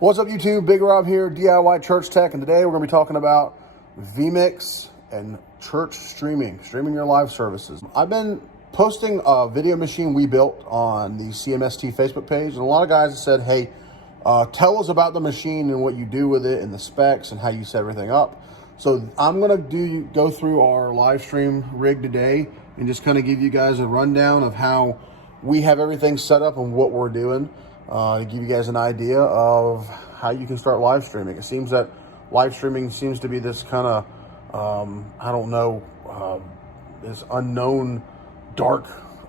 What's up YouTube? Big Rob here, DIY Church Tech, and today we're going to be talking about VMix and church streaming your live services. I've been posting a video machine we built on the CMST Facebook page, and a lot of guys have said, hey, tell us about the machine and what you do with it and the specs and how you set everything up. So I'm going to go through our live stream rig today and just kind of give you guys a rundown of how we have everything set up and what we're doing. To give you guys an idea of how you can start live streaming. It seems that live streaming seems to be this kind of, I don't know, this unknown dark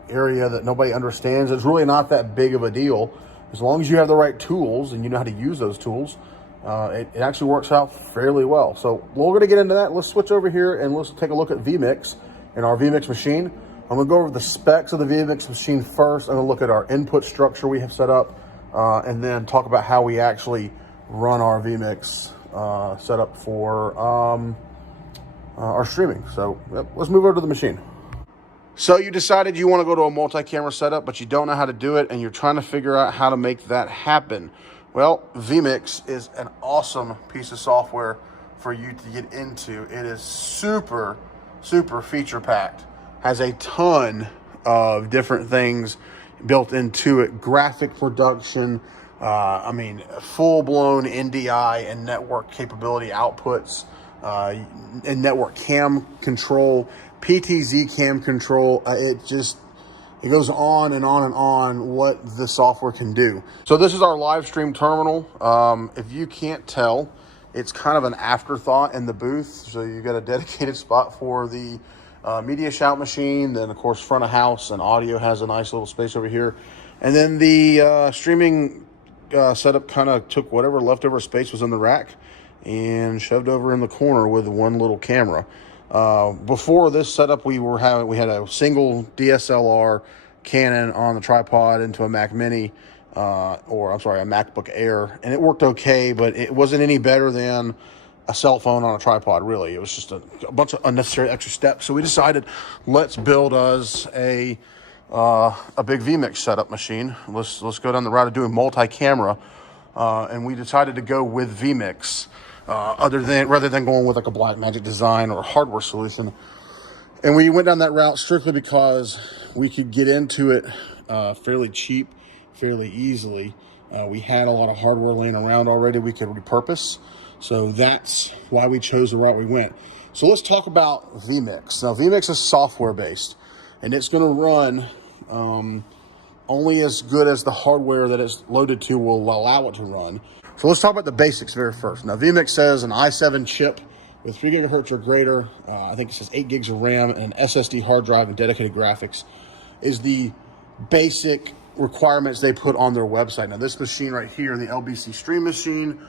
area that nobody understands. It's really not that big of a deal. As long as you have the right tools and you know how to use those tools, it actually works out fairly well. So we're going to get into that. Let's switch over here and let's take a look at VMix and our VMix machine. I'm going to go over the specs of the VMix machine first. I'm going to look at our input structure we have set up. And then talk about how we actually run our VMix setup for our streaming. So let's move over to the machine. So you decided you want to go to a multi-camera setup, but you don't know how to do it, and you're trying to figure out how to make that happen. Well, VMix is an awesome piece of software for you to get into. It is super, super feature-packed. Has a ton of different things built into it, graphic production, full-blown NDI and network capability outputs, and network cam control, PTZ cam control. It goes on and on and on what the software can do. So this is our live stream terminal. If you can't tell, it's kind of an afterthought in the booth. So you've got a dedicated spot for the media shout machine, then of course front of house and audio has a nice little space over here, and then the streaming setup kind of took whatever leftover space was in the rack and shoved over in the corner with one little camera. Before this setup, we had a single DSLR Canon on the tripod into a Mac Mini, a MacBook Air, and it worked okay, but it wasn't any better than a cell phone on a tripod. Really, it was just a bunch of unnecessary extra steps. So we decided, let's build us a big VMix setup machine. Let's go down the route of doing multi-camera, and we decided to go with VMix rather than going with like a Blackmagic design or a hardware solution. And we went down that route strictly because we could get into it fairly cheap, fairly easily. We had a lot of hardware laying around already we could repurpose. So that's why we chose the route we went. So let's talk about VMix. Now, VMix is software-based, and it's going to run only as good as the hardware that it's loaded to will allow it to run. So let's talk about the basics very first. Now, VMix says an i7 chip with 3 gigahertz or greater, I think it says 8 gigs of RAM, and SSD hard drive and dedicated graphics is the basic requirements they put on their website. Now, this machine right here, the LBC Stream machine,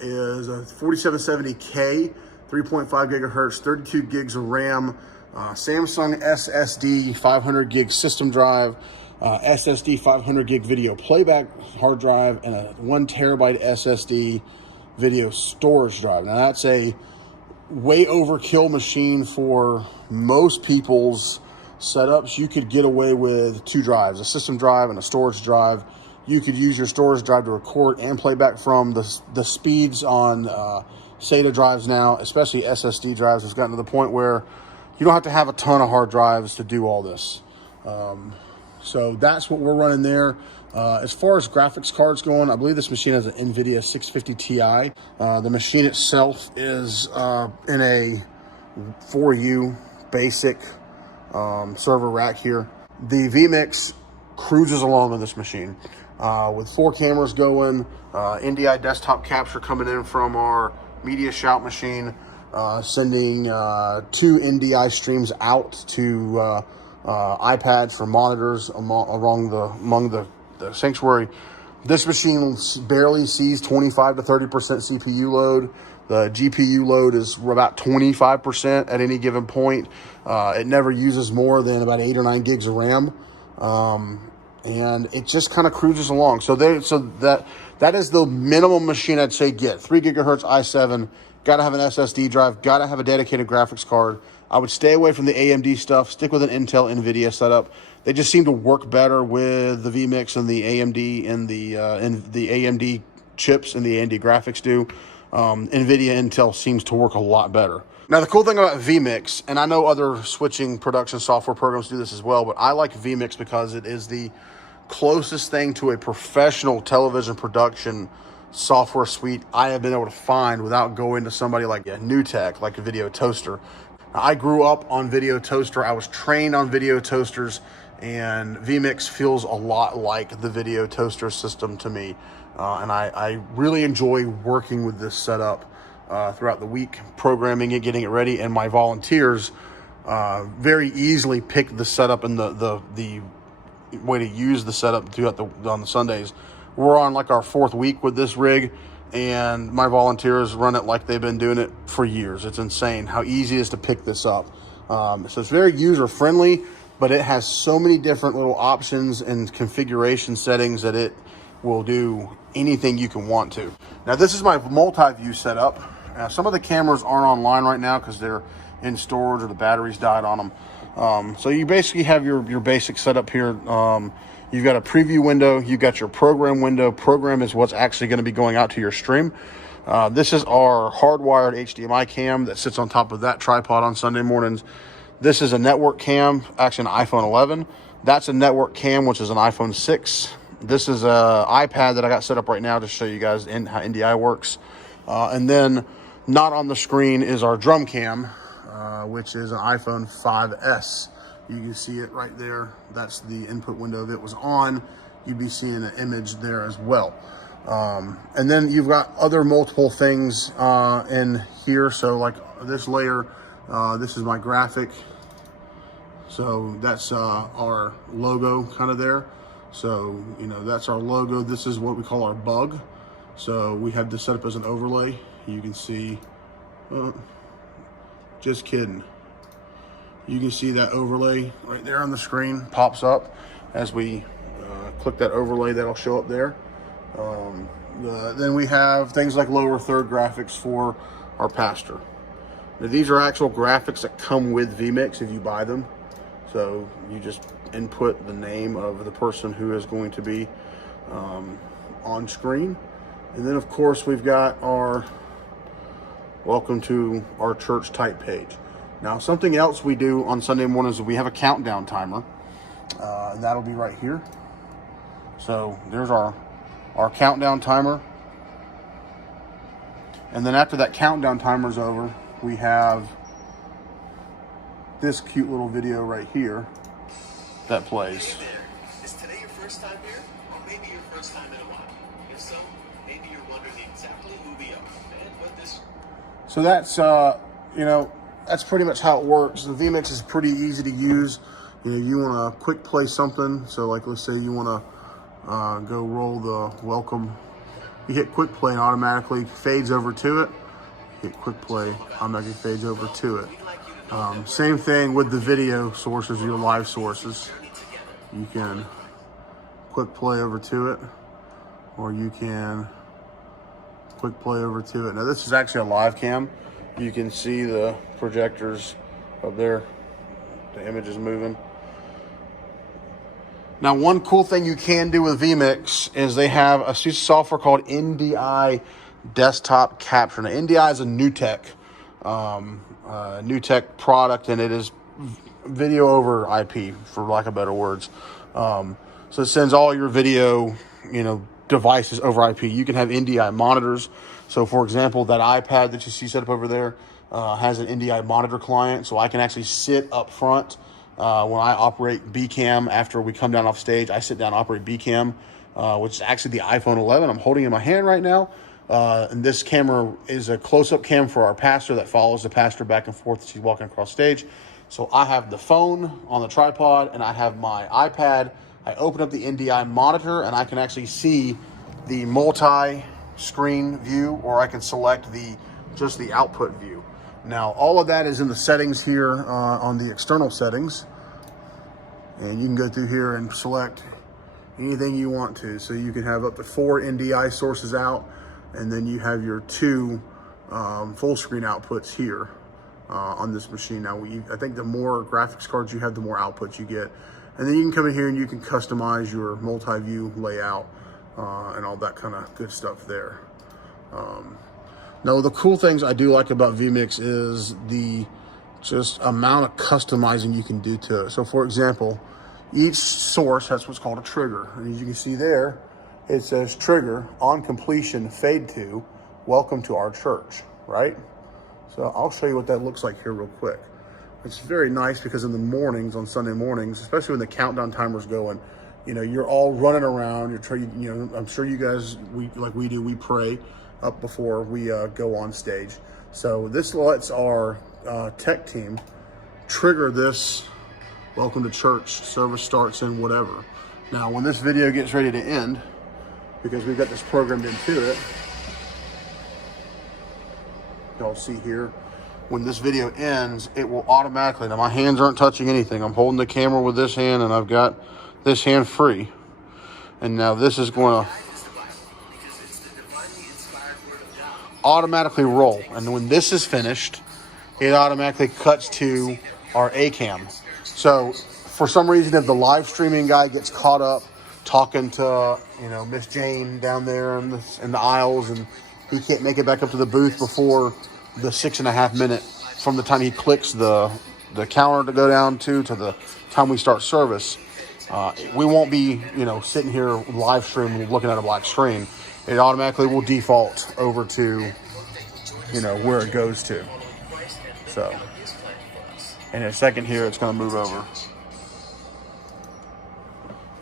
is a 4770K, 3.5 gigahertz, 32 gigs of RAM, Samsung SSD 500 gig system drive, SSD 500 gig video playback hard drive, and a 1 terabyte SSD video storage drive. Now that's a way overkill machine for most people's setups. You could get away with 2 drives, a system drive and a storage drive. You could use your storage drive to record and play back from. The speeds on SATA drives now, especially SSD drives, has gotten to the point where you don't have to have a ton of hard drives to do all this. So that's what we're running there. As far as graphics cards going, I believe this machine has an NVIDIA 650 Ti. The machine itself is in a 4U basic server rack here. The VMix cruises along on this machine. With 4 cameras going, NDI desktop capture coming in from our media shout machine, sending 2 NDI streams out to iPads for monitors among the sanctuary. This machine barely sees 25 to 30% CPU load. The GPU load is about 25% at any given point. It never uses more than about 8 or 9 gigs of RAM. And it just kind of cruises along. So that is the minimum machine I'd say get. 3 gigahertz i7, got to have an SSD drive, got to have a dedicated graphics card. I would stay away from the AMD stuff, stick with an Intel NVIDIA setup. They just seem to work better with the VMix and the AMD and the AMD chips and the AMD graphics do. NVIDIA Intel seems to work a lot better. Now, the cool thing about VMix, and I know other switching production software programs do this as well, but I like VMix because it is the closest thing to a professional television production software suite I have been able to find without going to somebody like a new tech, like a Video Toaster. Now, I grew up on Video Toaster. I was trained on Video Toasters, and VMix feels a lot like the Video Toaster system to me. And I really enjoy working with this setup throughout the week, programming it, getting it ready, and my volunteers very easily pick the setup and the way to use the setup throughout on the Sundays. We're on like our 4th week with this rig, and my volunteers run it like they've been doing it for years. It's insane how easy it is to pick this up. So it's very user friendly, but it has so many different little options and configuration settings that it will do anything you can want to. Now, this is my multi-view setup. Some of the cameras aren't online right now because they're in storage or the batteries died on them. So you basically have your basic setup here. You've got a preview window. You've got your program window. Program is what's actually going to be going out to your stream. This is our hardwired HDMI cam that sits on top of that tripod on Sunday mornings. This is a network cam, actually an iPhone 11. That's a network cam, which is an iPhone 6. This is an iPad that I got set up right now to show you guys how NDI works. And then not on the screen is our drum cam, which is an iPhone 5S. You can see it right there. That's the input window. If it was on, you'd be seeing an image there as well. And then you've got other multiple things in here. So like this layer, this is my graphic. So that's our logo kind of there. So, you know, that's our logo. This is what we call our bug. So we have this set up as an overlay. You can see, just kidding. You can see that overlay right there on the screen pops up as we click that overlay. That'll show up there. Then we have things like lower third graphics for our pastor. Now, these are actual graphics that come with VMix if you buy them. So you just input the name of the person who is going to be on screen. And then of course we've got our welcome to our church type page. Now, something else we do on Sunday mornings is we have a countdown timer, and that'll be right here. So there's our countdown timer. And then after that countdown timer is over, we have this cute little video right here that plays. Hey there. Is today your first time here? Or maybe your first time in a while? If so, maybe you're wondering exactly who we are and what this... So that's, you know, that's pretty much how it works. The VMix is pretty easy to use. You know, you want to quick play something. So like, let's say you want to go roll the welcome. You hit quick play and automatically fades over to it. Hit quick play, automatically fades over to it. Same thing with the video sources, your live sources. You can quick play over to it, or you can quick play over to it. Now this is actually a live cam. You can see the projectors up there. The image is moving. Now, one cool thing you can do with VMix is they have a piece of software called NDI Desktop Capture. Now, NDI is a new tech product, and it is video over IP, for lack of better words. So it sends all your video, you know, devices over IP. You can have NDI monitors. So, for example, that iPad that you see set up over there has an NDI monitor client, so I can actually sit up front when I operate Bcam. After we come down off stage, I sit down and operate Bcam, which is actually the iPhone 11 I'm holding in my hand right now. And this camera is a close-up cam for our pastor that follows the pastor back and forth as she's walking across stage. So I have the phone on the tripod, and I have my iPad. I open up the NDI monitor, and I can actually see the multi-screen view, or I can select just the output view. Now, all of that is in the settings here on the external settings. And you can go through here and select anything you want to. So you can have up to 4 NDI sources out, and then you have your 2 full screen outputs here on this machine. Now, I think the more graphics cards you have, the more outputs you get. And then you can come in here and you can customize your multi-view layout and all that kind of good stuff there. Now, the cool things I do like about VMix is the just amount of customizing you can do to it. So, for example, each source has what's called a trigger. And as you can see there, it says trigger on completion, fade to, welcome to our church, right? So I'll show you what that looks like here real quick. It's very nice because in the mornings, on Sunday mornings, especially when the countdown timer's going, you know, you're all running around. You're trying, you know, I'm sure you guys, we pray up before we go on stage. So this lets our tech team trigger this welcome to church, service starts in whatever. Now, when this video gets ready to end, because we've got this programmed into it, y'all see here, when this video ends, it will automatically, now my hands aren't touching anything. I'm holding the camera with this hand and I've got this hand free. And now this is going to automatically roll. And when this is finished, it automatically cuts to our A-cam. So for some reason, if the live streaming guy gets caught up talking to, you know, Miss Jane down there in the aisles, and he can't make it back up to the booth before the 6.5 minute from the time he clicks the counter to go down to the time we start service, we won't be, you know, sitting here live streaming looking at a black screen. It automatically will default over to, you know, where it goes to. So in a second here, it's going to move over.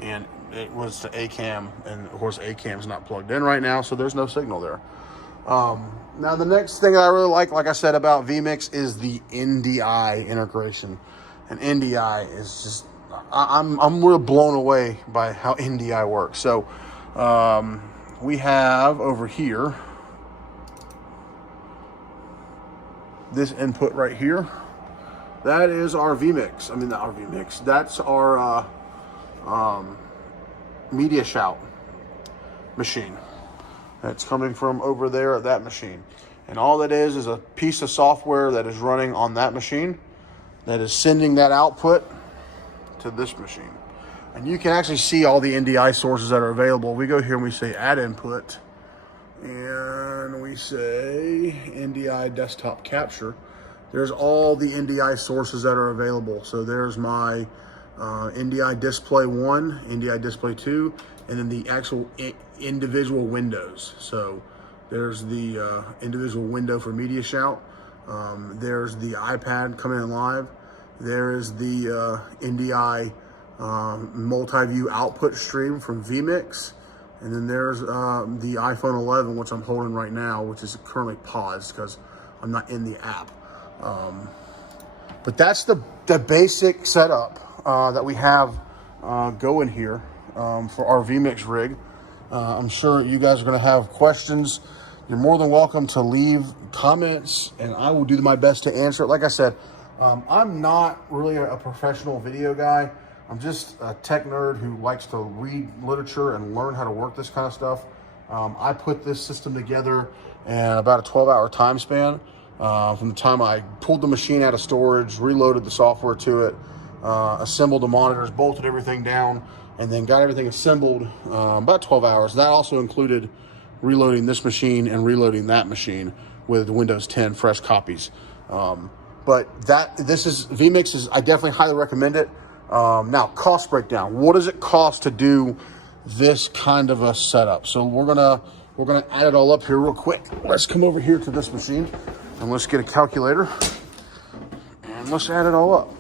And it was to A-cam, and of course A-cam's not plugged in right now, so there's no signal there. Now the next thing I really like I said, about VMix is the NDI integration. And NDI is just, I'm real blown away by how NDI works. So we have over here this input right here. That is our VMix. I mean, not our VMix. That's our Media Shout machine. That's coming from over there at that machine. And all that is a piece of software that is running on that machine that is sending that output to this machine. And you can actually see all the NDI sources that are available. We go here and we say add input, and we say NDI desktop capture. There's all the NDI sources that are available. So there's my NDI display 1, NDI display 2, and then the actual individual windows. So there's the individual window for Media Shout. There's the iPad coming in live. There is the NDI multi-view output stream from VMix. And then there's the iPhone 11, which I'm holding right now, which is currently paused because I'm not in the app. But that's the basic setup that we have going here for our VMix rig. I'm sure you guys are going to have questions. You're more than welcome to leave comments, and I will do my best to answer it. Like I said, I'm not really a professional video guy. I'm just a tech nerd who likes to read literature and learn how to work this kind of stuff. I put this system together in about a 12-hour time span. From the time I pulled the machine out of storage, reloaded the software to it, assembled the monitors, bolted everything down, and then got everything assembled, about 12 hours. That also included reloading this machine and reloading that machine with Windows 10 fresh copies. But VMix is, I definitely highly recommend it. Now, cost breakdown. What does it cost to do this kind of a setup? So we're gonna add it all up here real quick. Let's come over here to this machine and let's get a calculator and let's add it all up.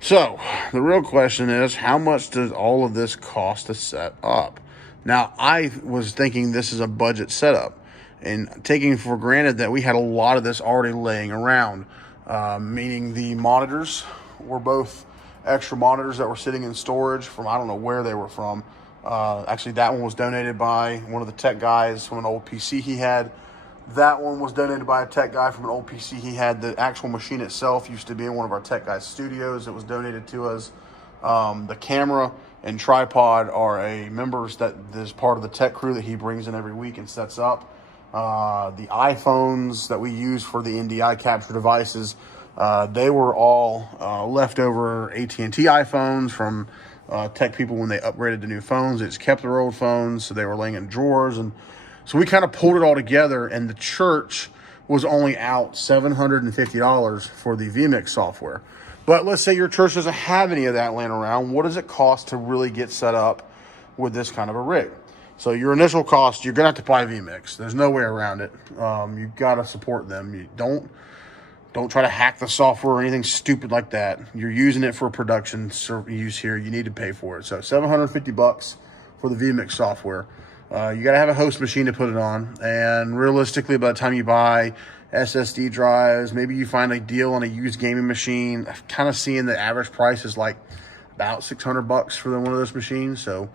So the real question is, how much does all of this cost to set up? Now, I was thinking this is a budget setup and taking for granted that we had a lot of this already laying around, meaning the monitors were both extra monitors that were sitting in storage from, I don't know where they were from. Actually, that one was donated by one of the tech guys from an old PC he had. That one was donated by a tech guy from an old PC he had. The actual machine itself used to be in one of our tech guys' studios. It was donated to us. The camera and tripod are members that is part of the tech crew that he brings in every week and sets up. The iPhones that we use for the NDI capture devices, they were all leftover AT&T iPhones from tech people when they upgraded to new phones. It's kept their old phones, so they were laying in drawers. And so we kind of pulled it all together, and the church was only out $750 for the VMix software. But let's say your church doesn't have any of that laying around. What does it cost to really get set up with this kind of a rig? So your initial cost, you're gonna have to buy VMix. There's no way around it. You've got to support them. You don't try to hack the software or anything stupid like that. You're using it for production use here. You need to pay for it. So $750 for the VMix software. You got to have a host machine to put it on. And realistically, by the time you buy SSD drives, maybe you find a deal on a used gaming machine. I'm kind of seeing the average price is like about $600 for one of those machines. So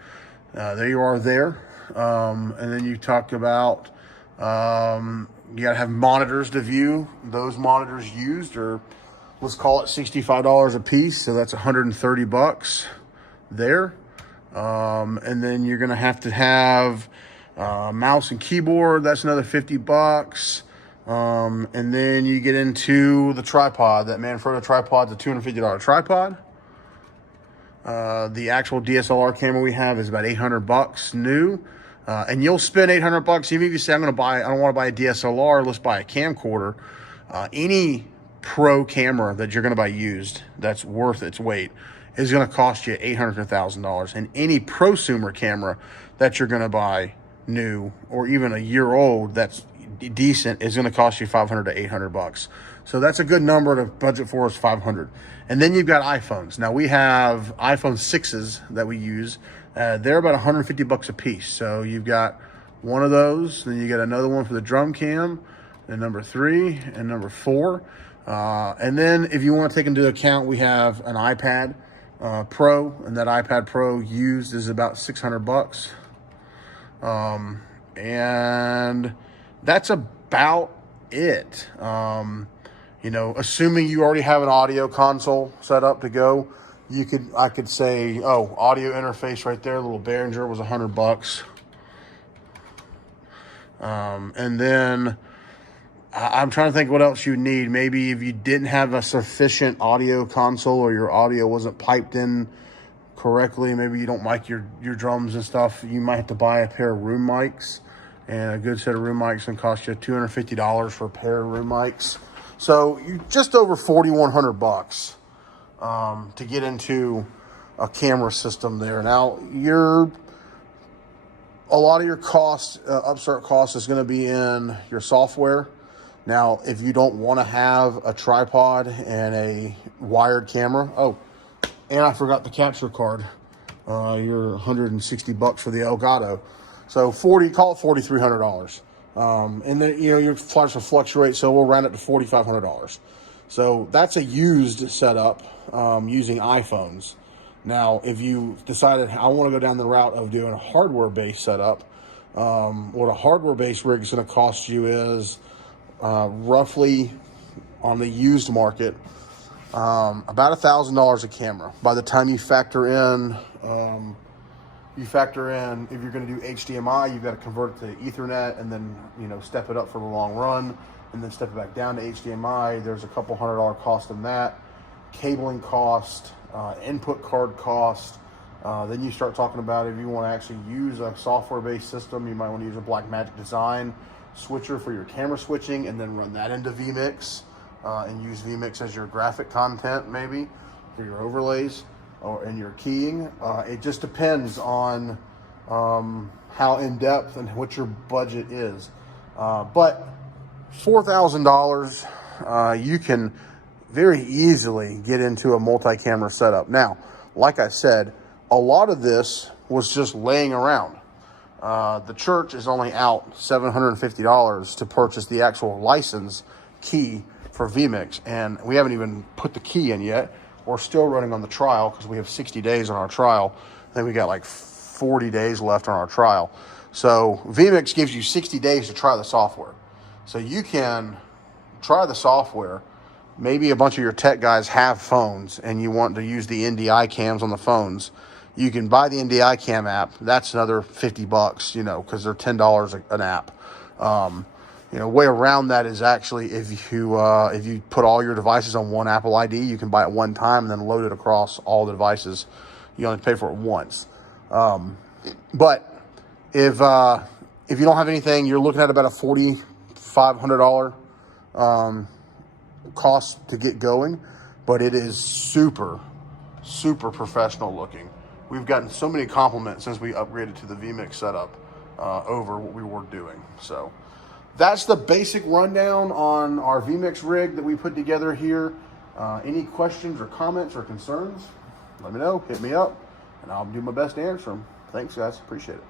there you are there. And then you talk about you got to have monitors to view those monitors used, or let's call it $65 a piece. So that's $130 there. And then you're going to have mouse and keyboard. That's another $50. And then you get into the tripod. That Manfrotto tripod's a $250 tripod. The actual DSLR camera we have is about $800 new. And you'll spend $800 even if you say, I don't want to buy a DSLR, let's buy a camcorder. Any pro camera that you're going to buy used that's worth its weight is going to cost you $800 to $1,000. And any prosumer camera that you're going to buy new or even a year old that's decent is going to cost you $500 to $800. So that's a good number to budget for, is $500. And then you've got iPhones. Now we have iPhone 6s that we use. They're about $150 a piece. So you've got one of those, then you get another one for the drum cam, and number 3 and number 4. And then if you want to take into account, we have an iPad Pro, and that iPad Pro used is about $600. And that's about it. Assuming you already have an audio console set up to go, I could say, audio interface right there, little Behringer was $100. And then I'm trying to think what else you need. Maybe if you didn't have a sufficient audio console or your audio wasn't piped in correctly, maybe you don't mic your drums and stuff, you might have to buy a pair of room mics. And a good set of room mics can cost you $250 for a pair of room mics. So you just over $4,100 to get into a camera system there. Now a lot of your costs, upstart costs, is going to be in your software. Now, if you don't want to have a tripod and a wired camera, and I forgot the capture card. You're $160 for the Elgato. So call it $4,300. And then, your flights will fluctuate, so we'll round it to $4,500. So that's a used setup using iPhones. Now, if you decided I want to go down the route of doing a hardware-based setup, what a hardware-based rig is going to cost you is roughly on the used market about $1,000 a camera. By the time you factor in if you're going to do HDMI, you've got to convert it to Ethernet and then step it up for the long run and then step it back down to HDMI. There's a couple $100 cost in that, cabling cost, input card cost. Then you start talking about if you want to actually use a software-based system, you might want to use a Blackmagic Design switcher for your camera switching and then run that into VMix and use VMix as your graphic content maybe for your overlays and your keying. It just depends on how in-depth and what your budget is. But $4,000, you can very easily get into a multi-camera setup. Now, like I said, a lot of this was just laying around. The church is only out $750 to purchase the actual license key for VMix, and we haven't even put the key in yet. We're still running on the trial because we have 60 days on our trial. I think we got like 40 days left on our trial. So VMix gives you 60 days to try the software. So you can try the software. Maybe a bunch of your tech guys have phones and you want to use the NDI cams on the phones. You can buy the NDI cam app. That's another $50, because they're $10 an app. Way around that is actually if you put all your devices on one Apple ID, you can buy it one time and then load it across all the devices. You only pay for it once. But if you don't have anything, you're looking at about a $4,500 cost to get going, but it is super professional looking. We've gotten so many compliments since we upgraded to the VMix setup over what we were doing. So that's the basic rundown on our VMix rig that we put together here. Any questions or comments or concerns, let me know, hit me up, and I'll do my best to answer them. Thanks, guys. Appreciate it.